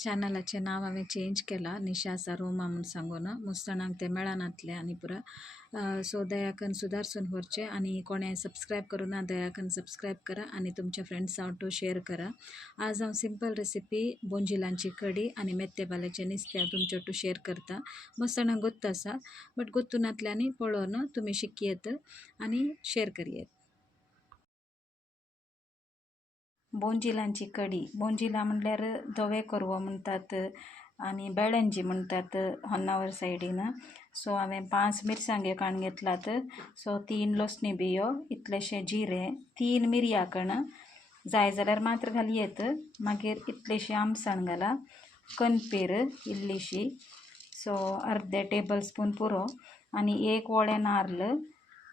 चॅनलाचे नाव हांवें चेंज केला निशास अरोमा म्हणून सांगून मुस्तणांक ते मेळनातले आनी पुरा सो दया करून सुदारसून व्हरचे आनी कोणे सबस्क्रायब करूना दया करून सबस्क्रायब करा आनी तुमच्या फ्रेंड्स आवटू शेअर करा. आज हांव सिंपल रेसिपी बोंजिलांची कडी आनी मेथ्येपाल्याचें नुस्तें हांव तुमचे वाटू शेअर करता. मुस्तणांक गोत्त आसा बट गोत्तूनातल्यांनी पळोवन तुमी शिकयेत आनी शेअर करियेत. बोंजिलांची कडी बोंजिला म्हणल्यार धवे करवो म्हणटात आनी बेळंजी म्हणटात होन्नावर सायडीन. सो हांवें 5 मिरसांग्यो काडून घेतलात. सो 3 लसणी बियो, इतलेशें जिरें, 3 मिरयां कण, जाय जाल्यार मात्र घालयेत. मागीर इतलेशें आमसाण घाला, कणपेर इल्लीशी, सो अर्दे टेबल स्पून पुरो, आनी 1 वोळें नाल्ल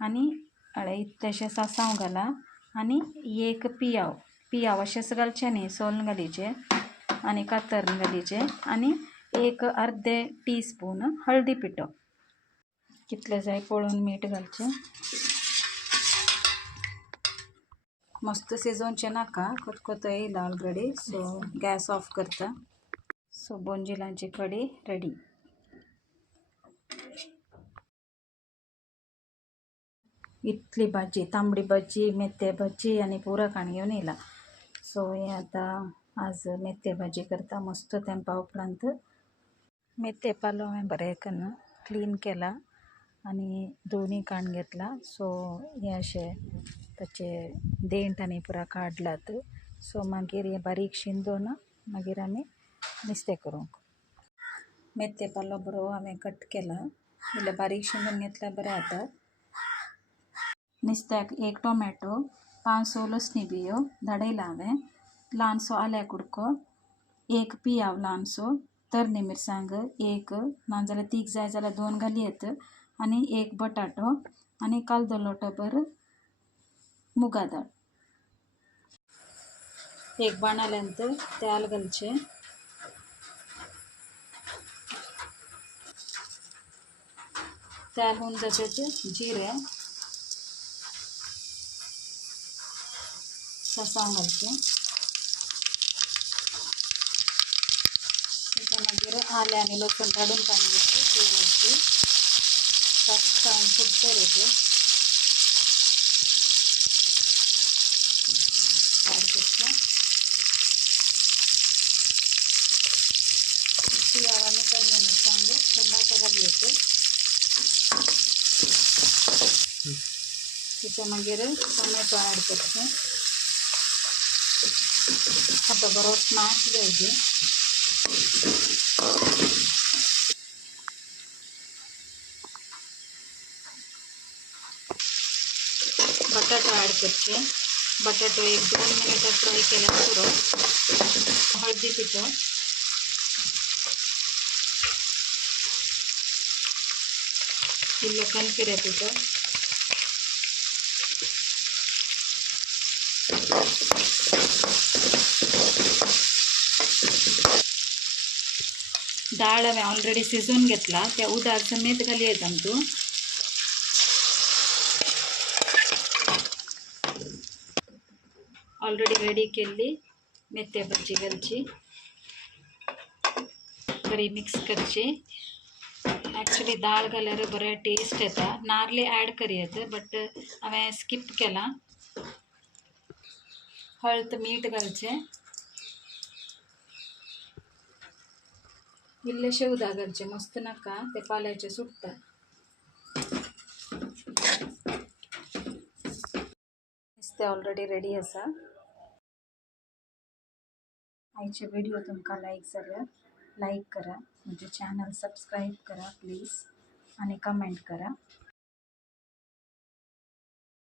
आनी इतलेशें सासांव घाला आनी 1 पियाव अशेंच घालचें न्ही, सोलून घालीचें आनी कातरून घालीचें आनी 1 अर्दे टीस्पून हळदी पिठो, कितले जाय पळोवन मीठ घालचें. मस्त शिजोवचें नाका, कोतकोतो येयला ऑलरेडी. सो गॅस ऑफ करता. सो बोंजिलांची कडी रेडी. इतली भाजी, तांबडी भाजी, मेथ्ये भाजी आनी पुरा काण घेवन येयला. सो हें आतां आज मेथ्ये भाजी करता. मस्त तेंपा उपरांत मेथ्ये पालो हांवें बरें करून क्लीन केला आनी धुवून काडून घेतला. सो हे अशें ताचे देंट आनी पुरा काडलात. सो मागीर हे बारीक शिंदून मागीर आमी नुस्तें करूंक. मेथ्ये पालो बरो हांवें कट केला, इल्लो बारीक शिंदून घेतल्यार बरें जाता. नुस्त्याक 1 टोमॅटो, 5-6 लसणी बियो धाडयला हांवें, ल्हानसो आल्या कुडको, 1 पियाव ल्हानसो, तरणी मिरसांग 1, नाजाल्यार तीख जाय जाल्यार 2 घालयेत, आनी 1 बटाटो आनी कांदो लोटभर मुगा दाळ. एक बाणाल्यांत तेल घालचें, तेल होवन जातच जिरें, सासांव घालचें, त्याच्या मागीर आलें आनी लसूण काडून काडून घेतलें ते घालचें, सासांव फुडसर ॲड करचें. पियाव आनी तरणे मिरसांग टमाटो घालयेत. त्याच्या मागीर टोमॅटो ॲड करचें. आता बरो स्मॅश जायचे. बटाटो ॲड करचें. बटाटो 1-2 मिनिटां फ्राय केल्यार पुरो. हळदी पिठो, इल्लो कणकिरे पिठो, डाळ हांवें ऑलरेडी शिजून घेतला, त्या उदक समेत घालयेत आमचो. ऑलरेडी रेडी केल्ली मेथ्ये भाजी घालची, बरी मिक्स करची. ॲक्च्युली दाळ घाल्यार बरें टेस्ट येता. नारळी ॲड करियेत बट हांवें स्कीप केला. हळद मीठ घालचें, इल्लेशें उदक घालचें, मस्त नाका, ते पाल्याचें सुट्टा. नुस्तें ऑलरेडी रेडी आसा. आयचे व्हिडिओ तुमकां लायक जाल्यार लायक करा, म्हजें चॅनल सबस्क्रायब करा प्लीज आनी कमेंट करा.